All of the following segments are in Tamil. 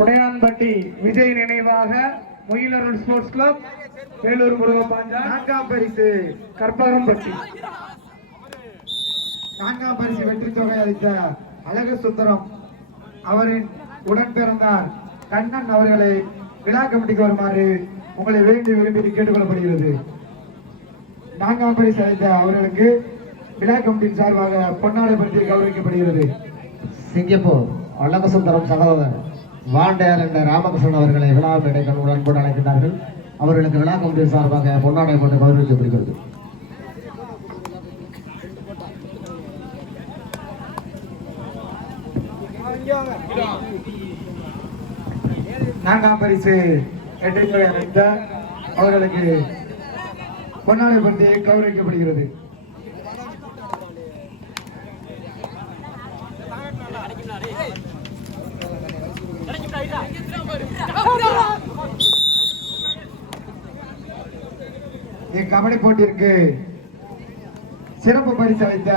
உடையான்பட்டி விஜய் நினைவாக முயிலருள் ஸ்போர்ட்ஸ் கிளப் வேலூர் முருகப்பாஞ்சா. 4ஆம் பரிசு கற்பகம்பட்டி. 4ஆம் பரிசு வெற்றி தொகை அளித்த அழகு சுந்தரம் அவரின் உடன் பிறந்தார் கண்ணன் அவர்களை விழா கமிட்டிக்கு வருமாறு உங்களை வேண்டி விரும்பி கேட்டுக்கொள்ளப்படுகிறது. 4ஆம் பரிசு அளித்த அவர்களுக்கு விழா கமிட்டியின் சார்பாக பொன்னாடை பரிசு கௌரவிக்கப்படுகிறது. சிங்கப்பூர் அழகு சுந்தரம் சகோதரர் வாண்டையார் என்ற ராமகிருஷ்ணன் அவர்களை விழா மேடைகள் உடன்போடு அழைக்கிறார்கள். அவர்களுக்கு விழா கமிட்டியின் சார்பாக பொன்னாடை போட்டு கௌரவிக்கப்படுகிறது. நான்காம் பரிசு வெற்றி தொகை அளித்த அவர்களுக்கு பொன்னாடை பரிசு கௌரவிக்கப்படுகிறது. கபடி போட்டிற்கு சிறப்பு பரிசு அளித்த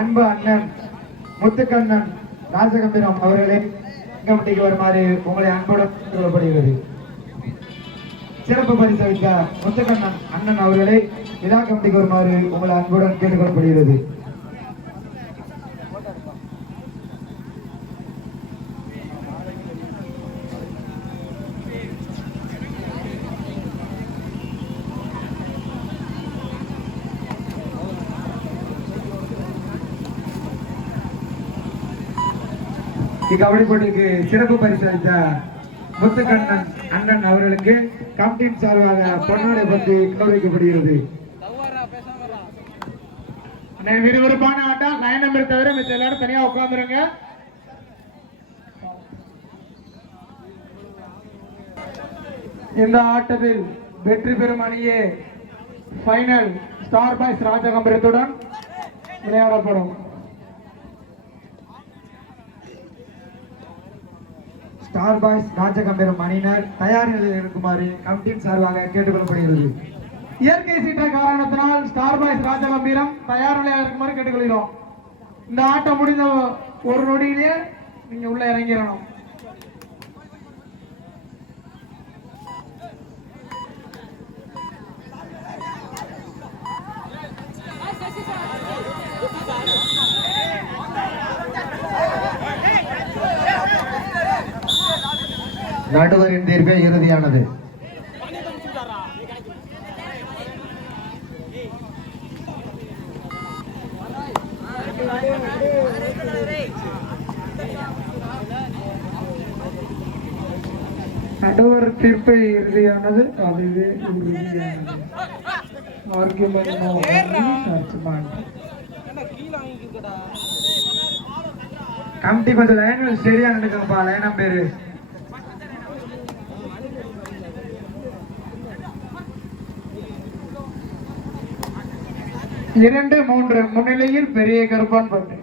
அன்பு அண்ணன் முத்துக்கண்ணன் ராஜகம்பீரம் அவர்களே கமிட்டிக்கு வருமாறு உங்களை அன்புடன் சொல்லப்படுகிறது. சிறப்பு பரிசு அளித்த முத்துக்கண்ணன் அண்ணன் அவர்களை விழா கமிட்டிக்கு வருமாறு உங்களை அன்புடன் கேட்டுக்கொள்ளப்படுகிறது. இக்கபடி போட்டிக்கு சிறப்பு பரிசு அளித்த முத்துக்கண்ணன் அண்ணன் அவர்களுக்கு கமிட்டியின் சார்பாக பொன்னாடை பற்றி கௌரவிக்கப்படுகிறது. விறுவிறுப்பான ஆட்டம். 9 நம்பர் தவிர மிச்ச எல்லாரும் தனியா உட்கார்ந்துருங்க. இந்த ஆட்டத்தில் வெற்றி பெறும் அணியே ஃபைனல் ஸ்டார் பாய்ஸ் ராஜகம்பீரத்துடன் விளையாடப்படும். ஸ்டார் பாய்ஸ் ராஜகம்பீரம் அணியினர் தயார் நிலையில் இருக்குமாறு கமிட்டியின் சார்பாக கேட்டுக்கொள்ளப்படுகிறது. இயற்கை சீற்ற காரணத்தினால் ஸ்டார் பாய்ஸ் ராஜகம்பீரம் தயார் நிலையாக இருக்குமாறு கேட்டுக்கொள்கிறோம். இந்த ஆட்டம் முடிந்த ஒரு நொடியிலேயே நீங்க உள்ள இறங்கிடணும். நடுவரின் தீர்ப்பே இறுதியானது. நடுவர் தீர்ப்பே இறுதியானது. அதுவே இறுதியானது. கமிட்டி கொஞ்சம் லைன் சரியா நினைக்கப்பா. லைனம் பேரு 2-3 முன்னிலையில் பெரிய கருப்பான்பட்டி.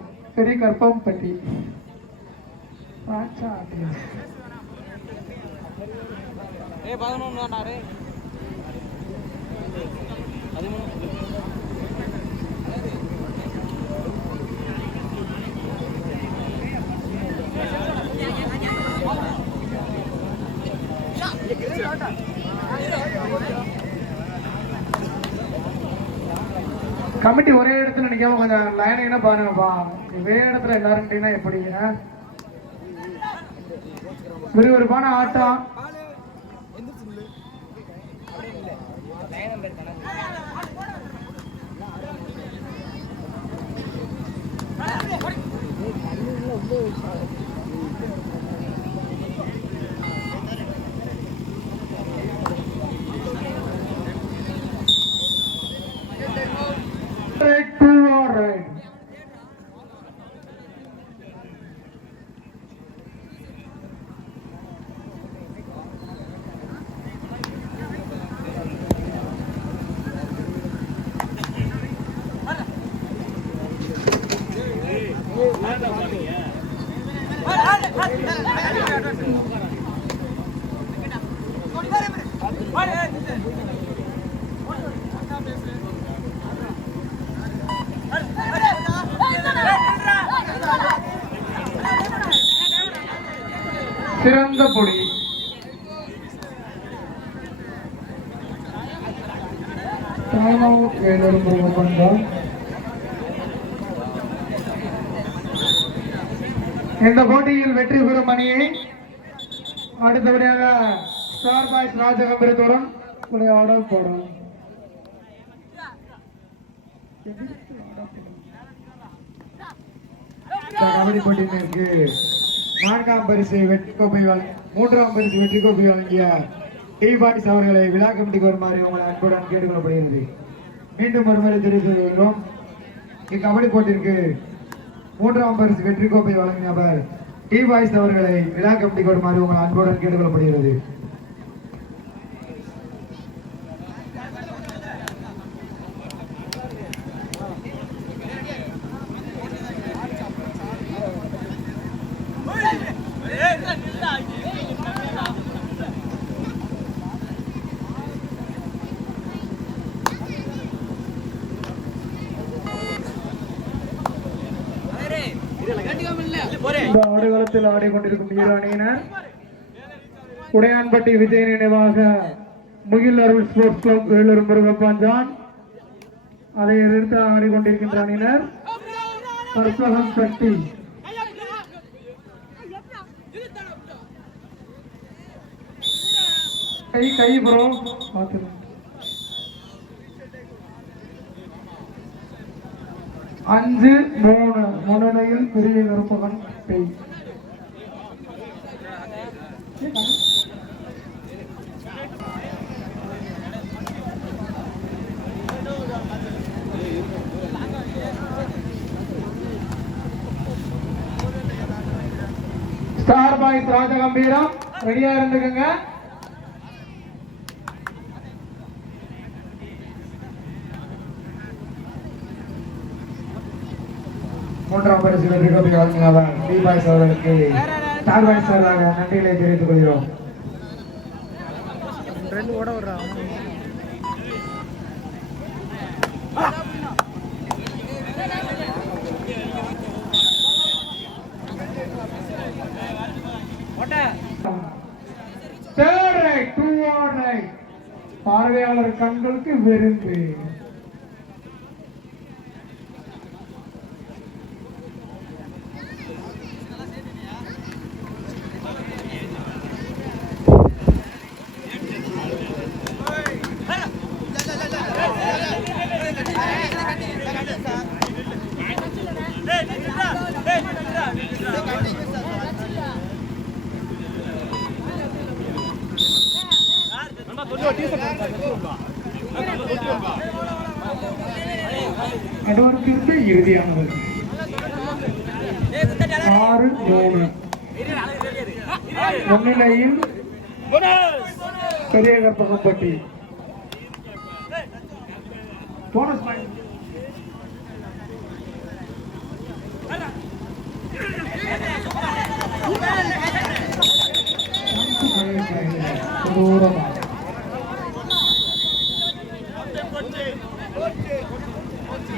கமிட்டி ஒரே இடத்துல நிக்காம கொஞ்சம் லைனா பாருங்கப்பா. ஒரே இடத்துல எல்லாரும் எப்படி விறுவிறுப்பான ஆட்டம். சிறந்த பொடி. இந்த போட்டியில் வெற்றி பெறும் அணியை அடுத்தபடியாக ஸ்டார் பாய்ஸ் ராஜகம்பீரத்துடன் விளையாட போறோம். கபடி போட்டியினருக்கு 4ஆம் பரிசு வெற்றி கோப்பை மூன்றாம் பரிசு வெற்றி கோப்பை வழங்கிய டி பாய்ஸ் அவர்களை விழா கமிட்டிக்கு வருமாறு உங்களை அன்புடன் கேட்டுக்கொள்ளப்படுகிறது. மீண்டும் ஒருமுறை தெரிவித்துக் கொள்கிறோம். இக்கபடி போட்டிற்கு 3ஆம் பரிசு வெற்றி கோப்பை வழங்கியவர் டி பாய்ஸ் அவர்களை விழா கமிட்டிக்கு வருமாறு உங்கள் அன்புடன் கேட்டுக்கொள்ளப்படுகிறது. இந்த ஆடுகளத்தில் ஆடிக்கொண்டிருக்கும் ஈரானியினர் உடையான்பட்டி விஜய் நினைவாக முகில் அருள் ஸ்போர்ட்ஸ் கிளப் வேலூர் முருகப்பாஞ்சான் அதை எதிர்த்து ஆடிக்கொண்டிருக்கின்ற அணியினர் கற்பகம் சக்தி. கை ப்ரோ பார்த்து 5-3 முன்னிலையில் பெரிய கருப்பகன் பெய். ஸ்டார் பாய்ஸ் ராஜகம்பீரம் ரெடியா இருந்துக்குங்க. மூன்றாம் பரிசு வெற்றி கோப்பை வழங்கியவர் டி பாய்ஸ் அவர்களுக்கு ஸ்டார் பாய்ஸ் சார்பாக நன்றிகளை தெரிவித்துக் கொள்கிறோம். பார்வையாளர் கண்களுக்கு விருந்து. நடுவருக்கு இறுதியானது 6-3 முன்னிலையில் பெரிய கற்பகம்பட்டி. போனஸ் பாயிண்ட்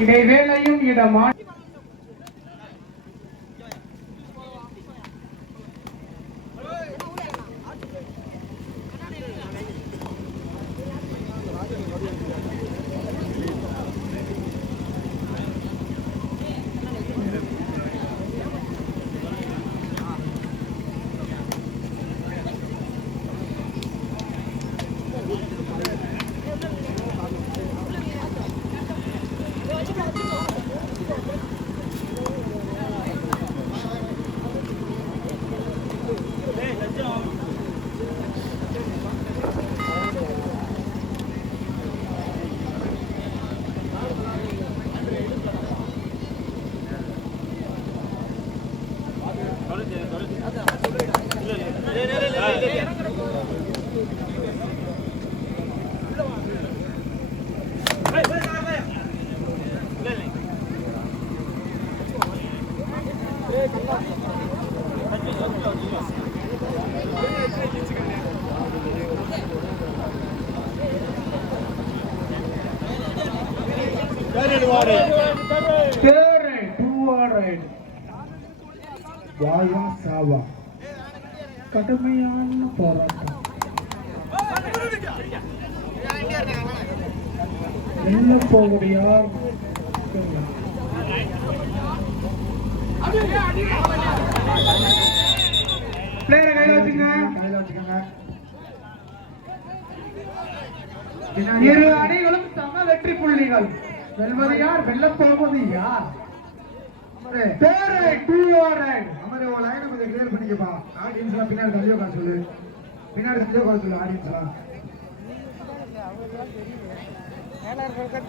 இடைவேளையும் இடமா கடுமையான போராட்டம். வெல்ல போவது யார்? பிளேயரை கையில வச்சுக்கோங்க. இரு அணிகளும் சம வெற்றி புள்ளிகள். வெல்வது யார்? வெல்ல போவது யார்? கொஞ்சம் கிளியர் பண்ணிக்கப்பா. ஆடியன்ஸ் எல்லாம் பின்னாடி தள்ளியோ காசு சொல்லு. பின்னாடி தள்ளியோ காசு சொல்லு. ஆடியன்ஸ் எல்லாம்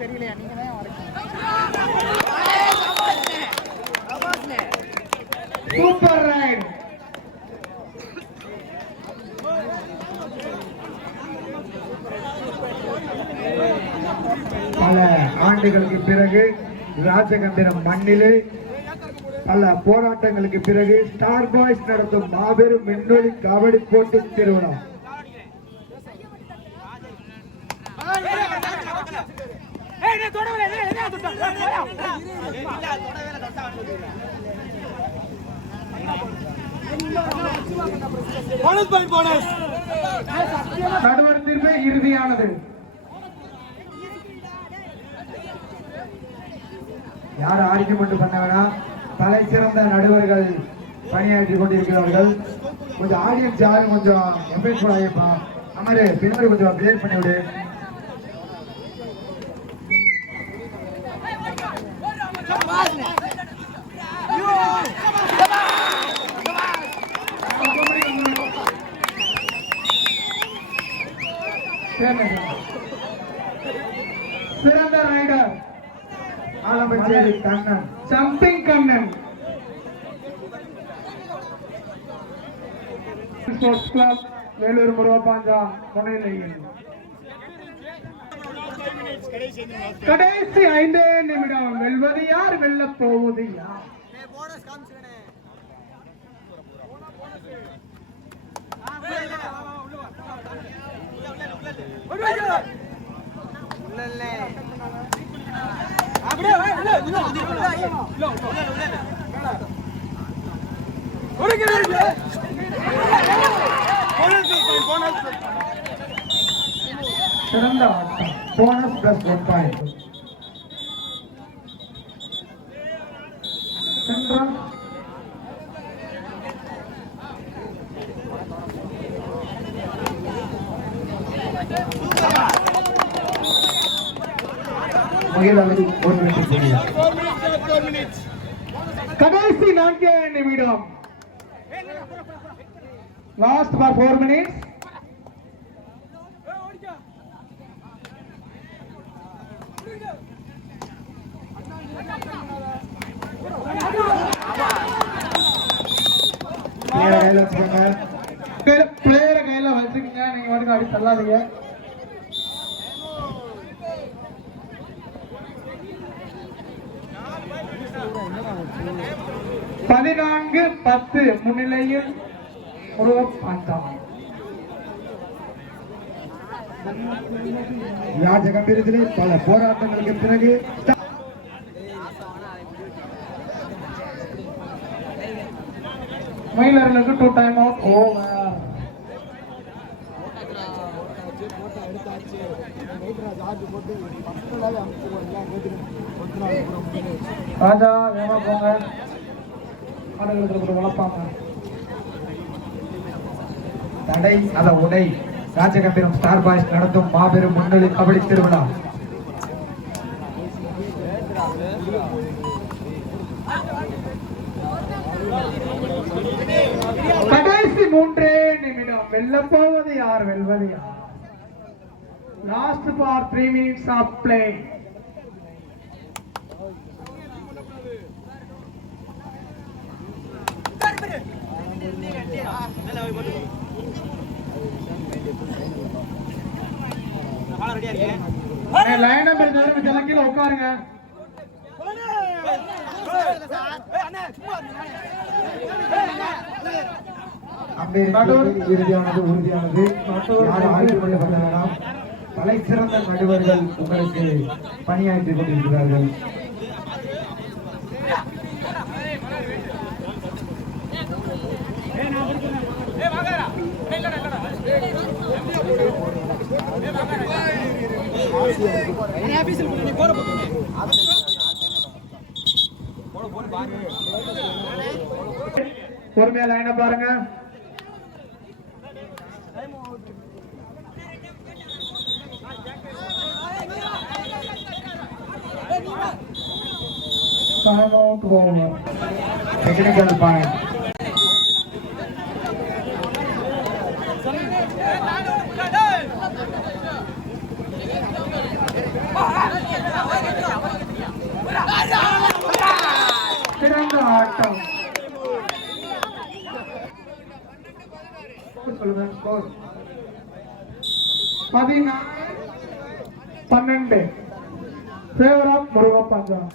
தெரியலையா? நீங்க சூப்பர் ரைட். பல ஆண்டுகளுக்கு பிறகு ராஜகம்பீரம் மண்ணிலே பல போராட்டங்களுக்கு பிறகு ஸ்டார் பாய்ஸ் நடத்தும் மாபெரும் விண்ணொலி கபடி போட்டி திருவிழா. நடுவர் தீர்ப்பு இறுதியானது. யாரும் ஆர்கியூமெண்ட் பண்ண வேணாம். தலை சிறந்த நடுவர்கள் பணியாற்றி கொண்டிருக்கிறார்கள். கொஞ்சம் ஆடியன்ஸ் யாரும் கொஞ்சம் எஃபெக்ட் ஆகிப்பா. அமரு பின்னாடி கொஞ்சம் கிளியர் பண்ணி விடு. சிறந்த raider Alampacheri Kannan, jumping Kannan. Sports club Vellore முருகப்பாஞ்சா முன்னிலையில் கடைசி 5 நிமிடம். வெல்வது யார்? வெல்ல போவது யார்? சிறந்த ஆட்டம். Bonus plus 1 point. சென்றால் கடைசி 4 நிமிடம். Last for 4 minutes. பிளேயரை கையில வச்சுக்கங்க. நீங்க வந்து அடி தள்ளாதீங்க. பதினான்கு 10 முன்னிலையில் முருகப்பாஞ்சா. ராஜகம்பீரத்திலே பல போராட்டங்களுக்கு பிறகு மயிலர்களுக்கு 2 டைம் அவுட் ஓவர். ராஜா வேமா போங்க. ஆடுகளுக்கு வளர்ப்பாங்க. தடை அத உடை. ராஜகம்பீரம் ஸ்டார் பாய்ஸ் நடத்தும் மாபெரும் முன்னொலி கபடி திருவிழா. கடைசி 3 நிமிடம். வெல்ல போவது யார்? வெல்வது யார்? Last for 3 minutes of play. Line number கீழே உட்காருங்க. இறுதியானது உறுதியானது. யாரும் ஆய்வு பண்ணப்பட வேண்டாம். தலை சிறந்த நடுவர்கள் உங்களுக்கு பணியாற்றி கொண்டிருக்கிறார்கள். வாங்க பொறுமையா லைனை பாருங்க. Technical point. சிறந்த ஆட்டம். சொல்லுங்க ஸ்கோர். 14-12 ஃபேவர் ஆஃப் முருகா பஞ்சாப்.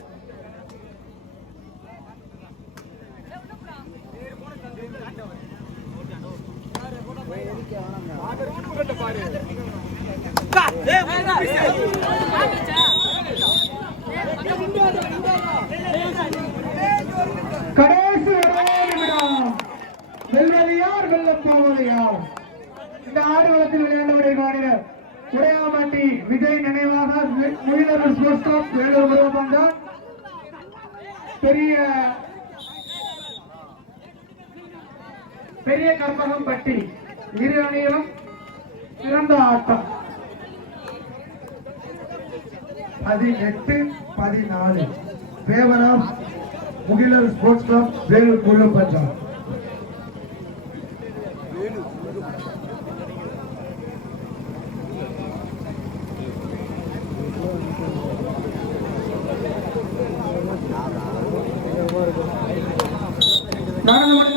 கடைசி ஒரே நிமிடம். வெல்வது யார், வெல்லம் போவது யார்? இந்த ஆடுகளத்தில் விளையாண்டவரை காணினர் உடையாம்பட்டி விஜய் நினைவாக முயலர் ஸ்போர்ட்ஸ் கிளப் வேலூர் முருகா பஞ்சாப். பெரிய கற்பகம்பட்டி இரு அணியிலும் சிறந்த ஆட்டம். 18-14 favour of Mugilar sports club Vellore முருகா பஞ்சாப். நாடாளுமன்ற